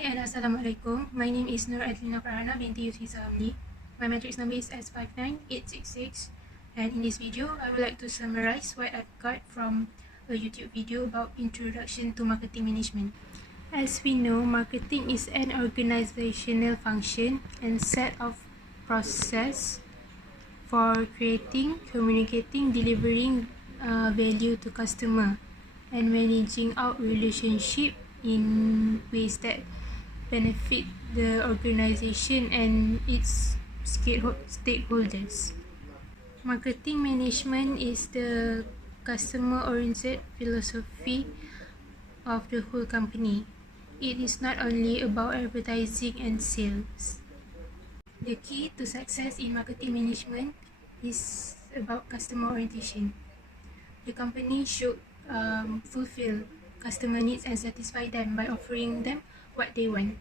Hi and Assalamualaikum. My name is Nur Adlina Farhana binti Yusri Sahamli. My matrix number is S59866, and in this video I would like to summarize what I've got from a YouTube video about Introduction to Marketing Management. As we know, marketing is an organizational function and set of process for creating, communicating, delivering value to customer and managing out relationship in ways that benefit the organization and its stakeholders. Marketing management is the customer-oriented philosophy of the whole company. It is not only about advertising and sales. The key to success in marketing management is about customer orientation. The company should fulfill customer needs and satisfy them by offering them what they want.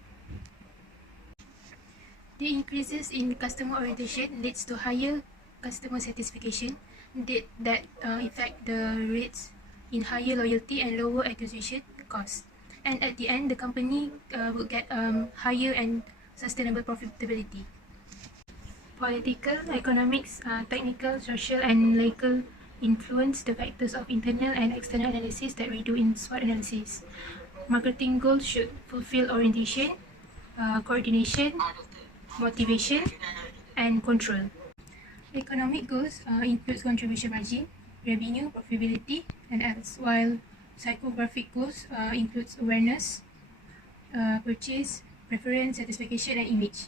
The increases in customer orientation leads to higher customer satisfaction that affect the rates in higher loyalty and lower acquisition cost. And at the end, the company will get higher and sustainable profitability. Political, economics, technical, social, and legal influence the factors of internal and external analysis that we do in SWOT analysis. Marketing goals should fulfill orientation, coordination, motivation, and control. Economic goals includes contribution margin, revenue, profitability, and else, while psychographic goals includes awareness, purchase, preference, satisfaction, and image.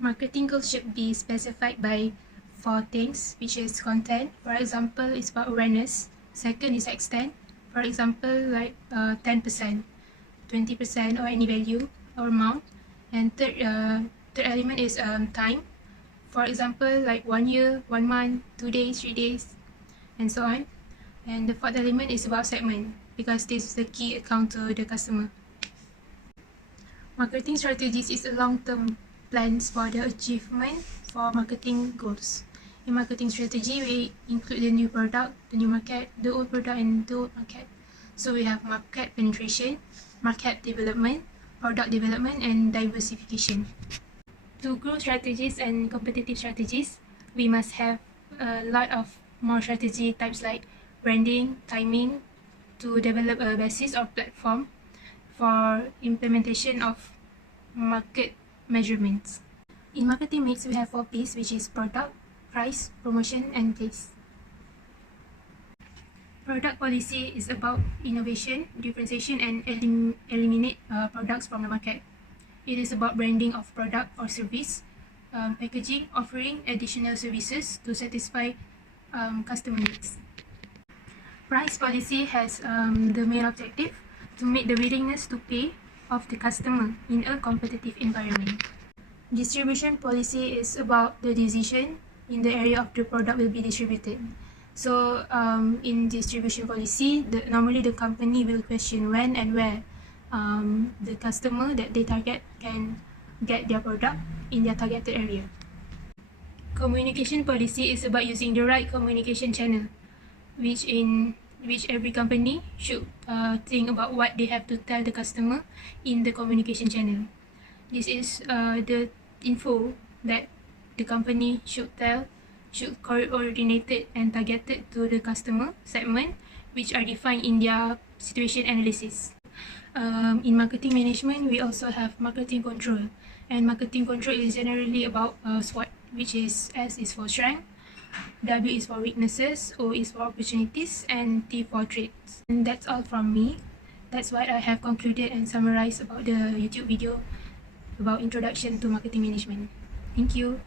Marketing goals should be specified by 4 things, which is content. For example, it's about awareness. Second is extent. For example, like 10%, 20%, or any value or amount. And third element is time. For example, like 1 year, 1 month, 2 days, 3 days, and so on. And the fourth element is about segment, because this is the key account to the customer. Marketing strategies is a long-term plans for the achievement for marketing goals. In marketing strategy, we include the new product, the new market, the old product, and the old market. So we have market penetration, market development, product development, and diversification. To grow strategies and competitive strategies, we must have a lot of more strategy types like branding, timing, to develop a basis or platform for implementation of market measurements. In marketing mix, we have 4 P's, which is product, price, promotion, and place. Product policy is about innovation, differentiation, and eliminate products from the market. It is about branding of product or service, packaging, offering additional services to satisfy customer needs. Price policy has the main objective to meet the willingness to pay of the customer in a competitive environment. Distribution policy is about the decision in the area of the product will be distributed. So in distribution policy, normally the company will question when and where the customer that they target can get their product in their targeted area. Communication policy is about using the right communication channel, which every company should think about what they have to tell the customer in the communication channel. This is the info that the company should coordinated and targeted to the customer segment, which are defined in their situation analysis. In marketing management, we also have marketing control, and marketing control is generally about SWOT, which is S is for strength, W is for weaknesses, O is for opportunities, and T for traits. And that's all from me. That's what I have concluded and summarized about the YouTube video about Introduction to Marketing Management. Thank you.